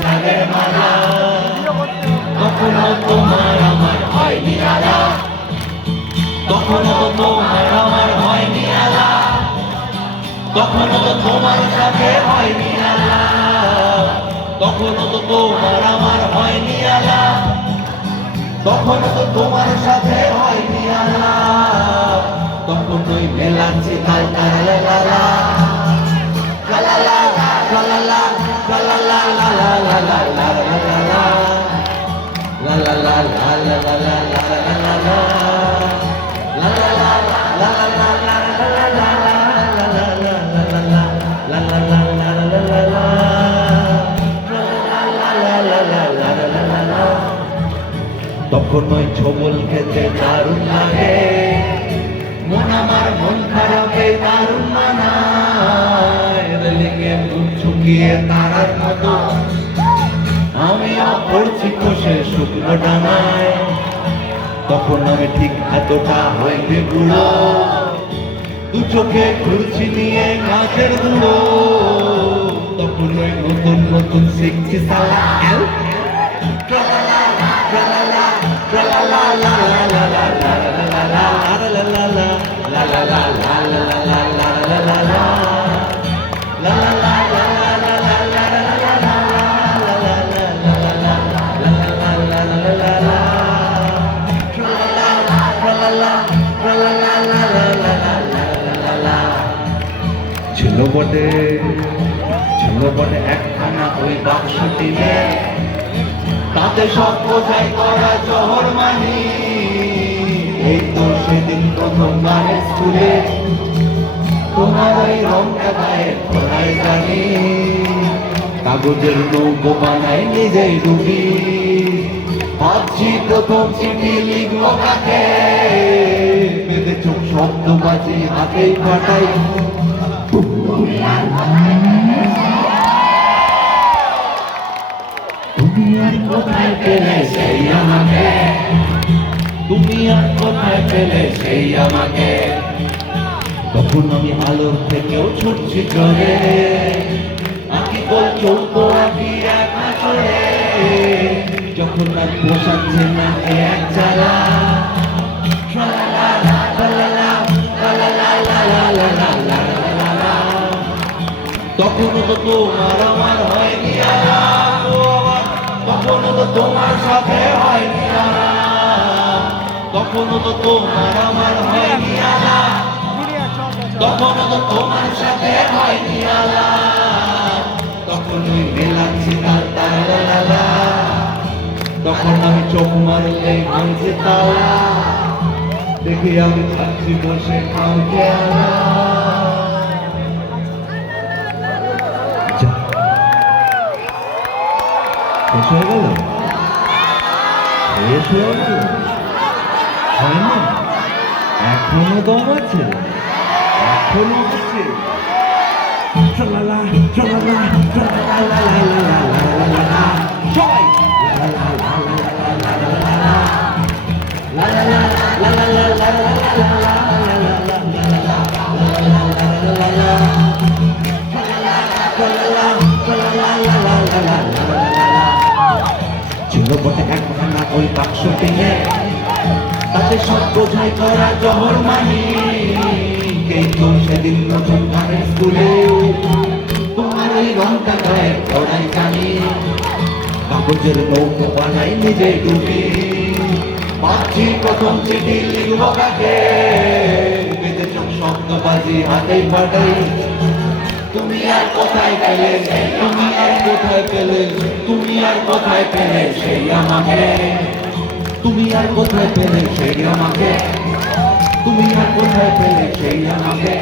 সাদের মালা, কখনো তোমার আমার হয়নি আলাপ, কখনো তোমার আমার হয়নি আলাপ, কখনো তো তোমার সাথে হয়নি আলাপ, কখনো তো তোমার আমার হয়নি আলাপ, কখনো তো তোমার সাথে হয়নি আলাপ, কখনোই মেলাচ্ছি তাল তালা লালা লালা লালা লালা লালা লালা লালা তখন ওই ছবল খেতে দারুণ লাগে, মন আমার মন খারাপে দারুণ মানায়, রেলিংয়ে মুখ ঝুঁকিয়ে তারার মতো আমিও পড়ছি কষে শুকনো ডানায়। তখন আমি ঠিক এতটা হইতে বুড়ো, দু চোখে ঘুরছি নিয়ে গাছের গুঁড়ো, তখন ওই নতুন নতুন শিখছি সালা ছিল বটে একখানা ওই বাক্সটিতে, তাতে সব বোঝাই করা জহর মানি। এই তো সেদিন প্রথমবার স্কুলে তোমার ওই রংটা গায়ে ধরাই জানি, কাগজের নৌকো বানাই নিজেই ডুবি, ভাবছি প্রথম চিঠি লিখবো কাকে, বেঁধে চোখ শব্দ বাজি হাতেই ফাটাই, তুমি আর কোথায় পেলে সেই আমাকে, তুমি আর কোথায় পেলে সেই আমাকে। তখন আমি আলোর থেকেও ছুটছি চলে, আঁকি বলছো তো আঁকি এক আসরে, যখন আর পোষাচ্ছে না এক চালা তখনও তো তোমার আমার হয়নি আলাপ, কখনো তো তোমার সাথে হয়নি আলাপ, কখনো তো তোমার আমার হয়নি আলাপ, কখনো তো তোমার সাথে হয়নি আলাপ, তখনই মেলাচ্ছি তাল তালা লালা, তখন আমি চোখ মারলে ভাঙছে তালা, দেখি আমি থাকছি বসে কাউকে শেষ হয়ে গেল, শেষ হয়ে গেল, হয়নি, এখনো দম আছে, এখনো আছে। চলালা চলালা চলালা সবাই ছিল বটে একখানা ওই বাক্সটিতে, তাতে সব বোঝাই করা জহর মানি। এই তো সেদিন নতুন গানের স্কুলে তোমার ওই রংটা গায়ে পড়াই জানি, কাগজের নৌকো বানাই নিজে ডুবি, ভাবছি প্রথম চিঠি লিখবো কাকে, বেঁধে চোখ শব্দবাজি হাতেই ফাটাই, তুমি আর কোথায় পেলে, তুমি আর কোথায় পেলে, তুমি আর কোথায় পেলে সেই আমাকে, তুমি আর কোথায় পেলে সেই আমাকে, তুমি আর কোথায় পেলে সেই আমাকে।